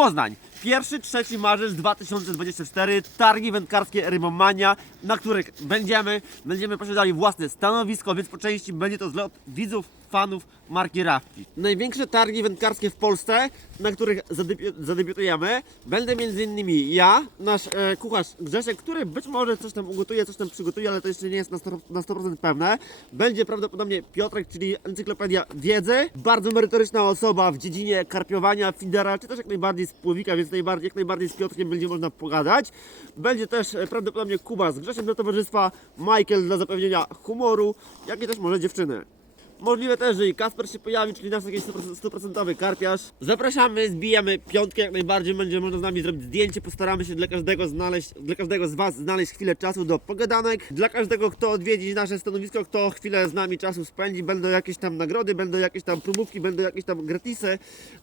Poznań. 1-3 marzec 2024 targi wędkarskie Rymomania, na których będziemy, będziemy posiadali własne stanowisko, więc po części będzie to zlot widzów, fanów marki Raffi. Największe targi wędkarskie w Polsce, na których zadebiu- zadebiutujemy, będę innymi ja, nasz e, kucharz Grzesiek, który być może coś tam ugotuje, coś tam przygotuje, ale to jeszcze nie jest na 100%, na 100% pewne. Będzie prawdopodobnie Piotrek, czyli encyklopedia wiedzy, bardzo merytoryczna osoba w dziedzinie karpiowania, fidera, czy też jak najbardziej spływika, więc najbardziej, jak najbardziej z Piotrkiem będzie można pogadać. Będzie też e, prawdopodobnie Kuba z Grzesiem do towarzystwa, Michael dla zapewnienia humoru, jak i też może dziewczyny. Możliwe też, że i Kasper się pojawi, czyli nasz jakiś 100% stuprocentowy karpiarz. Zapraszamy, zbijamy piątkę jak najbardziej, będzie można z nami zrobić zdjęcie, postaramy się dla każdego znaleźć, dla każdego z Was znaleźć chwilę czasu do pogadanek. Dla każdego, kto odwiedzi nasze stanowisko, kto chwilę z nami czasu spędzi, będą jakieś tam nagrody, będą jakieś tam próbówki, będą jakieś tam gratisy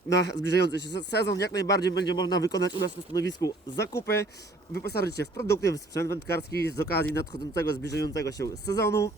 na zbliżający się se- sezon. Jak najbardziej będzie można wykonać u nas na stanowisku zakupy, wyposażyć się w produkty, w sprzęt wędkarski z okazji nadchodzącego, zbliżającego się sezonu.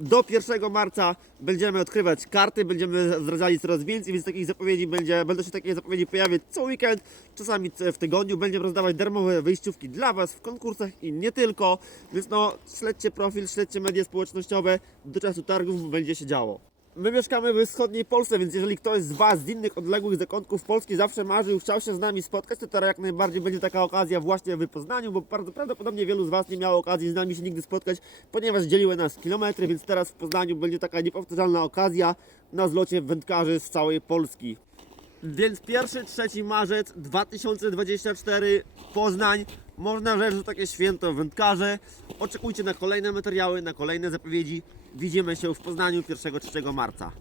Do 1 marca będziemy odkrywać karty, będziemy zdradzali coraz więcej, więc takich zapowiedzi będzie, będą się takie zapowiedzi pojawiać co weekend, czasami w tygodniu. Będziemy rozdawać darmowe wyjściówki dla Was w konkursach i nie tylko, więc no śledźcie profil, śledźcie media społecznościowe, do czasu targów będzie się działo. My mieszkamy we wschodniej Polsce, więc jeżeli ktoś z Was z innych odległych zakątków Polski zawsze marzył, chciał się z nami spotkać, to teraz jak najbardziej będzie taka okazja właśnie w Poznaniu, bo bardzo prawdopodobnie wielu z Was nie miało okazji z nami się nigdy spotkać, ponieważ dzieliły nas kilometry, więc teraz w Poznaniu będzie taka niepowtarzalna okazja na zlocie wędkarzy z całej Polski. Więc 1-3 marzec 2024 Poznań. Można rzec, że takie święto wędkarze. Oczekujcie na kolejne materiały, na kolejne zapowiedzi. Widzimy się w Poznaniu 1-3 marca.